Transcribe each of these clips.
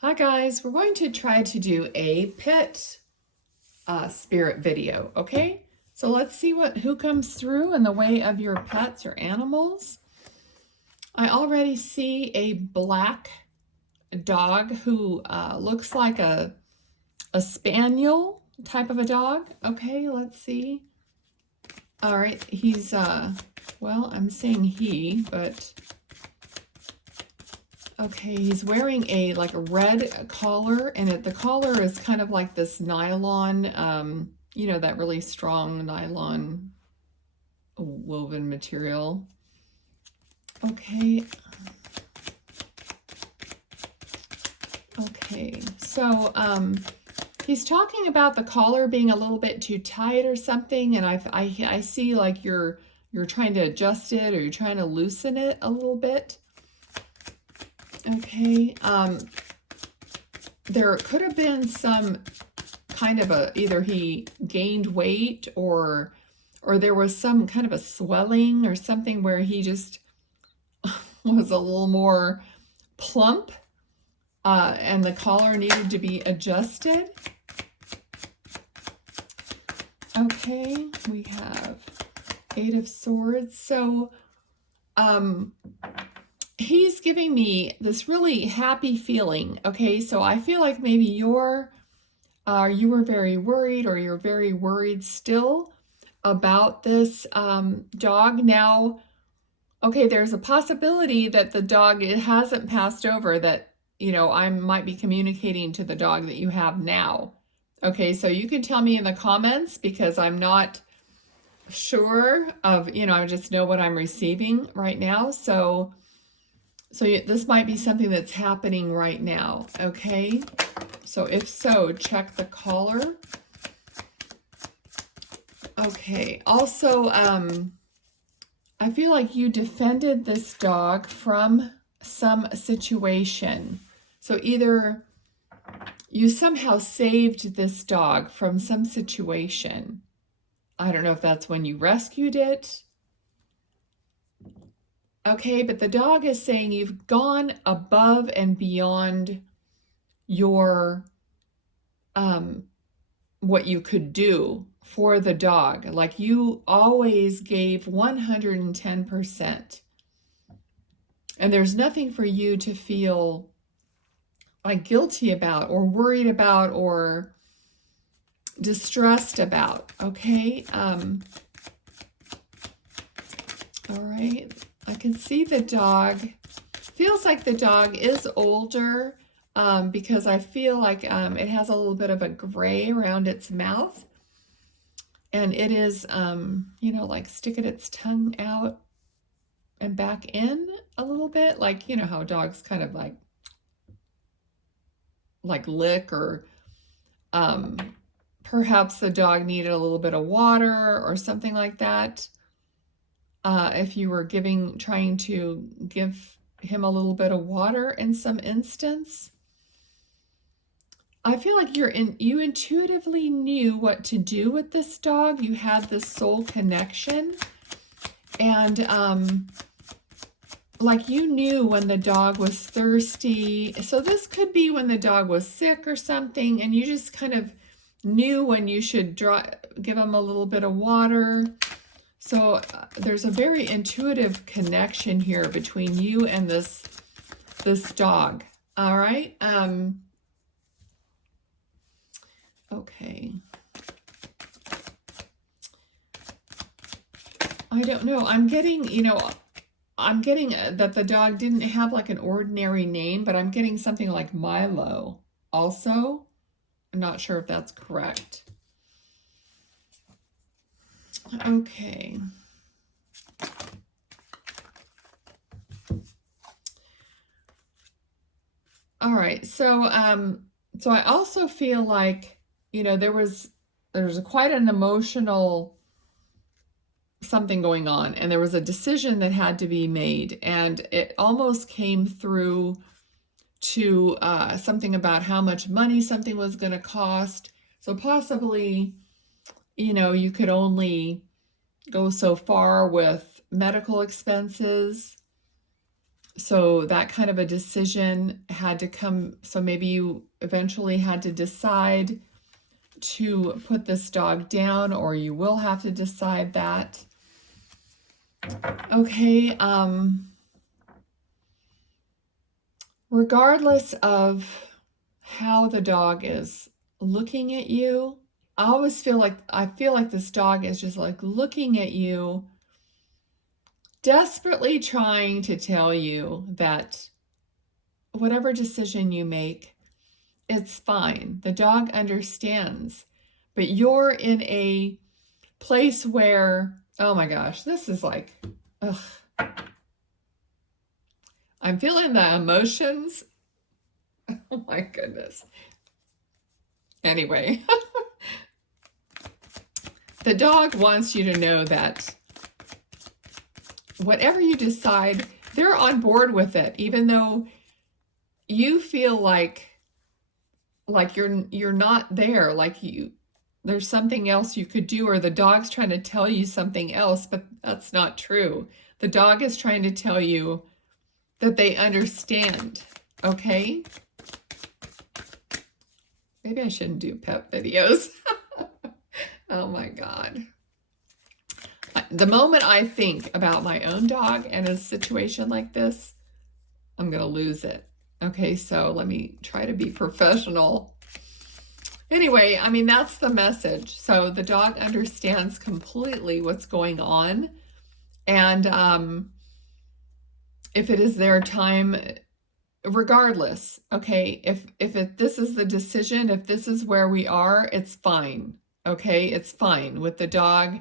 Hi guys, we're going to try to do a pet spirit video, okay? So let's see who comes through in the way of your pets or animals. I already see a black dog who looks like a spaniel type of a dog. Okay, let's see. All right, he's, well, I'm saying he, but okay, he's wearing a red collar, and the collar is kind of like this nylon, you know, that really strong nylon woven material. Okay. Okay, so he's talking about the collar being a little bit too tight or something, and I see like you're trying to adjust it or you're trying to loosen it a little bit. Okay, there could have been some kind of either he gained weight or there was some kind of a swelling or something where he just was a little more plump, and the collar needed to be adjusted. Okay, we have Eight of Swords. So, he's giving me this really happy feeling. Okay, so I feel like maybe you were very worried, or you're very worried still about this dog. Now, okay, there's a possibility that the dog, it hasn't passed over, that, you know, I might be communicating to the dog that you have now. Okay, so you can tell me in the comments, because I'm not sure of, you know, I just know what I'm receiving right now. So this might be something that's happening right now, okay? So if so, check the collar. Okay, also, I feel like you defended this dog from some situation. So either you somehow saved this dog from some situation. I don't know if that's when you rescued it. Okay, but the dog is saying you've gone above and beyond your what you could do for the dog. Like, you always gave 110%. And there's nothing for you to feel like guilty about or worried about or distressed about, okay? All right, I can see the dog. Feels like the dog is older, because I feel like it has a little bit of a gray around its mouth. And it is, you know, like sticking its tongue out and back in a little bit. Like, you know how dogs kind of like lick, or perhaps the dog needed a little bit of water or something like that. If you were trying to give him a little bit of water in some instance. I feel like you intuitively knew what to do with this dog. You had this soul connection, and like you knew when the dog was thirsty. So this could be when the dog was sick or something, and you just kind of knew when you should give him a little bit of water. So there's a very intuitive connection here between you and this dog. All right. Okay. I don't know. I'm getting, you know, that the dog didn't have like an ordinary name, but I'm getting something like Milo also. I'm not sure if that's correct. Okay. All right. So so I also feel like, you know, there's quite an emotional something going on, and there was a decision that had to be made, and it almost came through to something about how much money something was going to cost. So possibly, you know, you could only go so far with medical expenses. So that kind of a decision had to come. So maybe you eventually had to decide to put this dog down, or you will have to decide that. Okay, regardless of how the dog is looking at you, I feel like this dog is just like looking at you, desperately trying to tell you that whatever decision you make, it's fine. The dog understands, but you're in a place where, oh my gosh, this is like, ugh. I'm feeling the emotions. Oh my goodness. Anyway, the dog wants you to know that whatever you decide, they're on board with it, even though you feel like you're not there, like there's something else you could do, or the dog's trying to tell you something else, but that's not true. The dog is trying to tell you that they understand, okay? Maybe I shouldn't do pet videos. Oh my God. The moment I think about my own dog and a situation like this, I'm going to lose it. Okay, so let me try to be professional. Anyway, I mean, that's the message. So the dog understands completely what's going on. And if it is their time, regardless, okay, this is the decision, if this is where we are, it's fine. Okay, it's fine with the dog.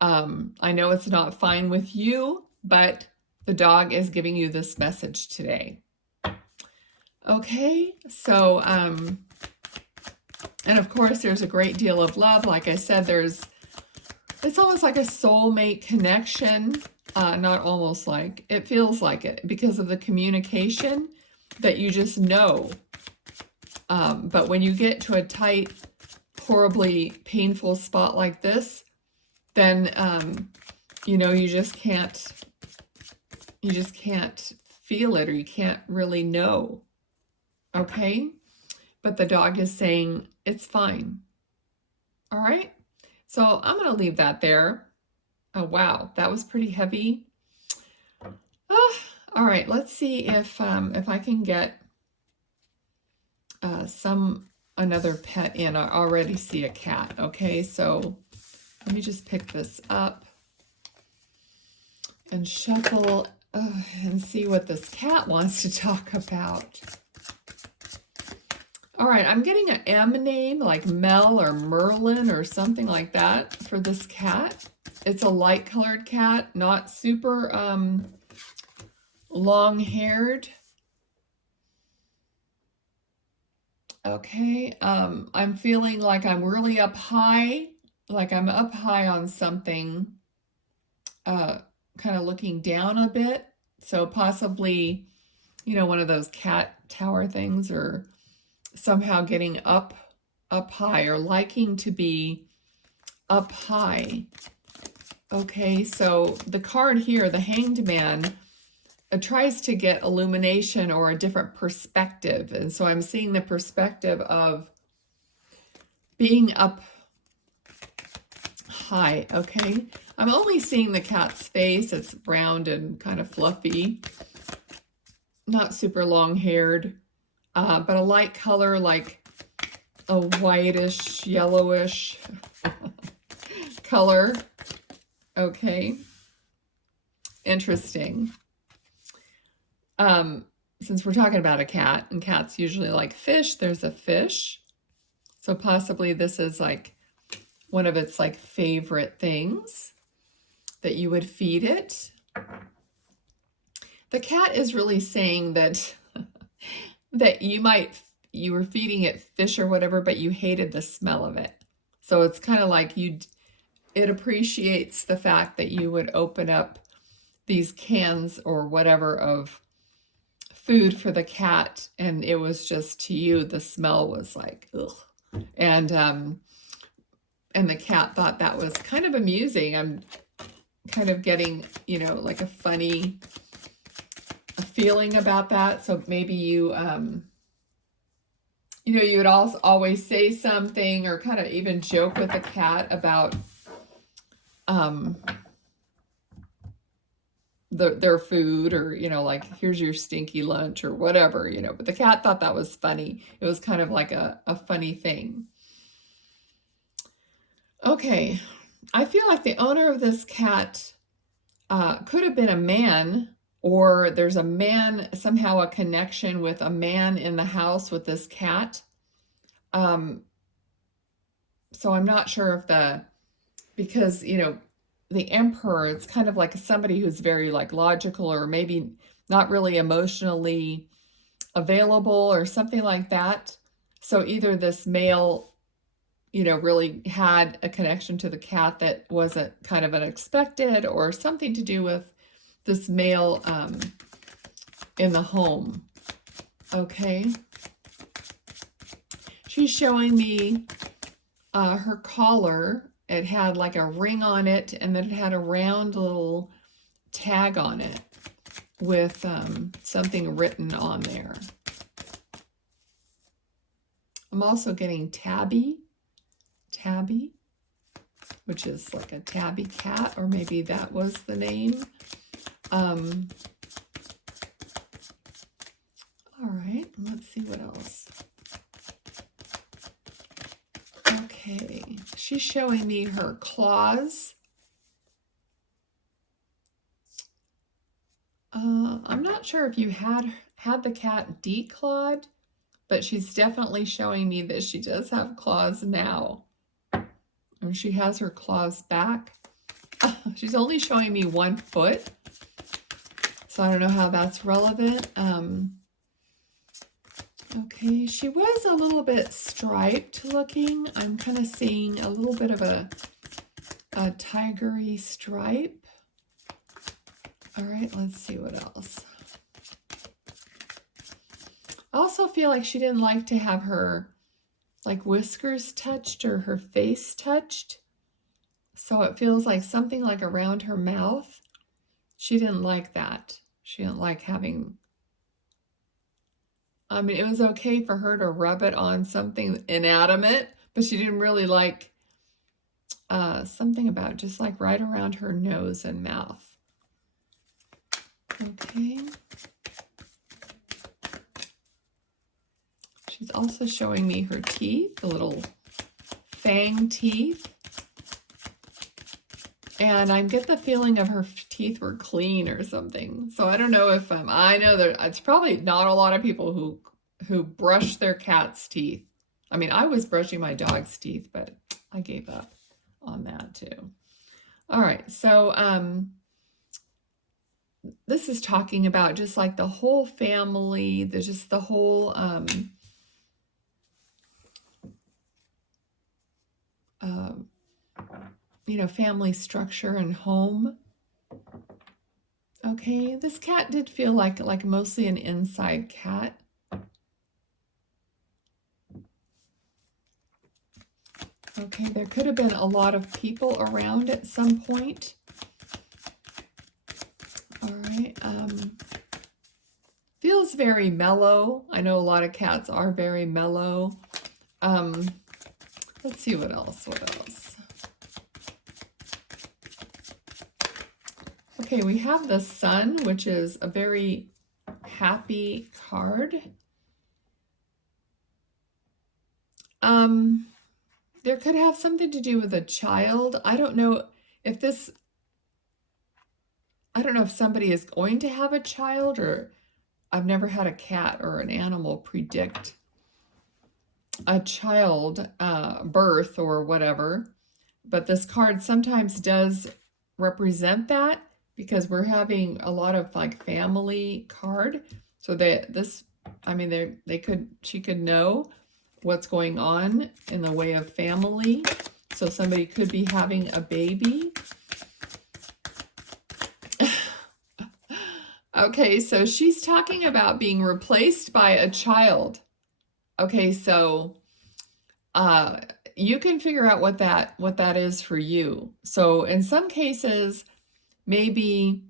I know it's not fine with you, but the dog is giving you this message today. Okay, so, and of course, there's a great deal of love. Like I said, it's almost like a soulmate connection. Not almost like, it feels like it because of the communication that you just know. But when you get to a tight, horribly painful spot like this, then, you know, you just can't feel it, or you can't really know. Okay? But the dog is saying, it's fine. All right? So I'm going to leave that there. Oh, wow. That was pretty heavy. All right. Let's see if I can get another pet in. I already see a cat. Okay. So let me just pick this up and shuffle and see what this cat wants to talk about. All right, I'm getting an M name, like Mel or Merlin or something like that for this cat. It's a light-colored cat, not super long-haired. Okay, I'm feeling like I'm really up high, like I'm up high on something, kind of looking down a bit. So possibly, you know, one of those cat tower things, or somehow getting up high, or liking to be up high. Okay, so the card here, the Hanged Man, tries to get illumination or a different perspective. And so I'm seeing the perspective of being up high, okay? I'm only seeing the cat's face. It's round and kind of fluffy, not super long-haired. But a light color, like a whitish, yellowish color. Okay. Interesting. Since we're talking about a cat, and cats usually like fish, there's a fish. So possibly this is like one of its like favorite things that you would feed it. The cat is really saying that that you were feeding it fish or whatever, but you hated the smell of it. So it's kind of like it appreciates the fact that you would open up these cans or whatever of food for the cat, and it was just, to you, the smell was like, ugh. And the cat thought that was kind of amusing. I'm kind of getting, you know, like a funny feeling about that. So maybe you, you know, you would also always say something or kind of even joke with the cat about their food, or, you know, like, here's your stinky lunch or whatever, you know. But the cat thought that was funny. It was kind of like a funny thing. Okay, I feel like the owner of this cat could have been a man, or there's a man, somehow a connection with a man in the house with this cat. So I'm not sure if because, you know, the emperor, it's kind of like somebody who's very like logical, or maybe not really emotionally available or something like that. So either this male, you know, really had a connection to the cat that wasn't kind of unexpected, or something to do with this male in the home. Okay. She's showing me her collar. It had like a ring on it, and then it had a round little tag on it with something written on there. I'm also getting tabby, which is like a tabby cat, or maybe that was the name. All right, let's see what else. Okay, she's showing me her claws. I'm not sure if you had the cat declawed, but she's definitely showing me that she does have claws now. And she has her claws back. She's only showing me 1 foot, so I don't know how that's relevant. Okay, she was a little bit striped looking. I'm kind of seeing a little bit of a tigery stripe. All right, let's see what else. I also feel like she didn't like to have her like whiskers touched or her face touched. So it feels like something like around her mouth. She didn't like that. She didn't like having, I mean, it was okay for her to rub it on something inanimate, but she didn't really like something about just like right around her nose and mouth. Okay. She's also showing me her teeth, the little fang teeth. And I get the feeling of her teeth were clean or something. So I don't know if I know that it's probably not a lot of people who brush their cat's teeth. I mean, I was brushing my dog's teeth, but I gave up on that too. All right, so this is talking about just like the whole family, just the whole you know, family structure and home. Okay, this cat did feel like mostly an inside cat. Okay, there could have been a lot of people around at some point. All right, feels very mellow. I know a lot of cats are very mellow. Let's see what else. Okay, we have the Sun, which is a very happy card. There could have something to do with a child. I don't know if somebody is going to have a child, or I've never had a cat or an animal predict a child birth or whatever. But this card sometimes does represent that, because we're having a lot of like family card. So she could know what's going on in the way of family. So somebody could be having a baby. Okay, so she's talking about being replaced by a child. Okay, so you can figure out what that is for you. So in some cases, maybe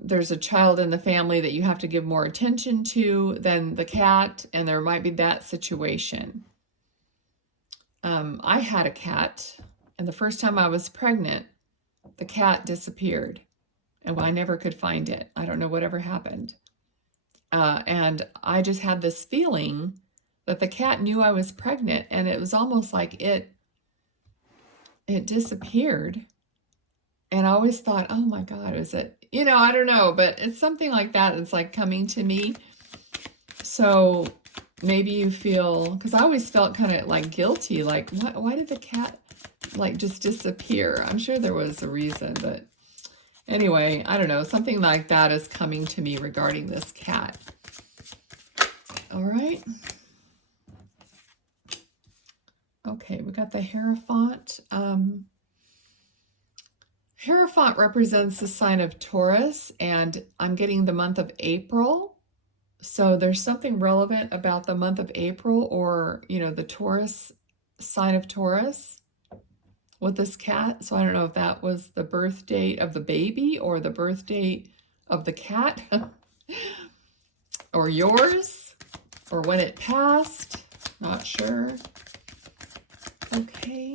there's a child in the family that you have to give more attention to than the cat, and there might be that situation. I had a cat, and the first time I was pregnant, the cat disappeared, and I never could find it. I don't know whatever happened. And I just had this feeling that the cat knew I was pregnant, and it was almost like it disappeared. And I always thought, oh my God, is it, I don't know, but it's something like that. It's like coming to me. So maybe you feel, because I always felt kind of like guilty, like, why did the cat like just disappear? I'm sure there was a reason, but anyway, I don't know. Something like that is coming to me regarding this cat. All right. Okay, we got the Hierophant. Hierophant represents the sign of Taurus, and I'm getting the month of April. So there's something relevant about the month of April, or, the Taurus, sign of Taurus with this cat. So I don't know if that was the birth date of the baby or the birth date of the cat or yours, or when it passed. Not sure. Okay.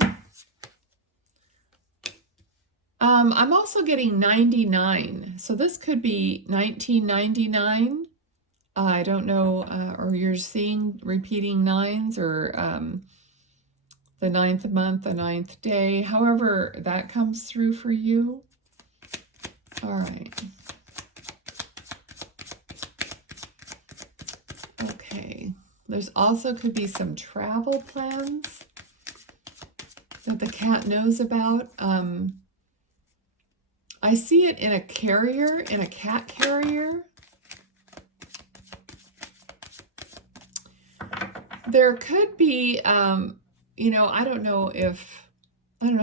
I'm also getting 99. So this could be 1999. I don't know, or you're seeing repeating nines, or the 9th month, the 9th day, however that comes through for you. All right. Okay. There's also could be some travel plans that the cat knows about. I see it in a carrier, in a cat carrier. There could be, I don't know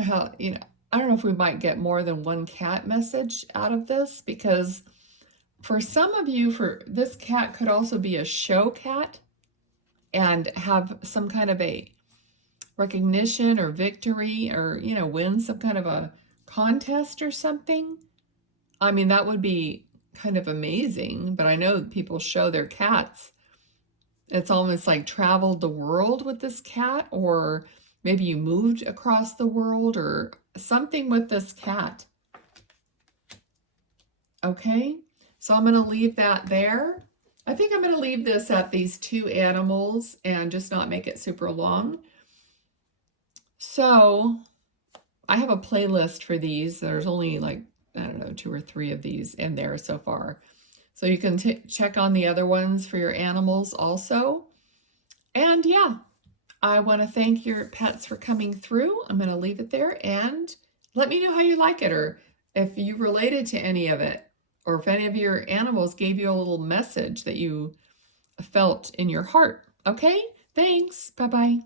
how, I don't know if we might get more than one cat message out of this, because for some of you, for this cat could also be a show cat and have some kind of a recognition or victory, or, win some kind of a contest or something. I mean, that would be kind of amazing, but I know people show their cats. It's almost like traveled the world with this cat, or maybe you moved across the world, or something with this cat. Okay, so I'm going to leave that there. I think I'm going to leave this at these 2 animals and just not make it super long. So I have a playlist for these. There's only like, I don't know, 2 or 3 of these in there so far. So you can check on the other ones for your animals also. And yeah, I want to thank your pets for coming through. I'm going to leave it there, and let me know how you like it, or if you related to any of it, or if any of your animals gave you a little message that you felt in your heart. Okay, thanks. Bye-bye.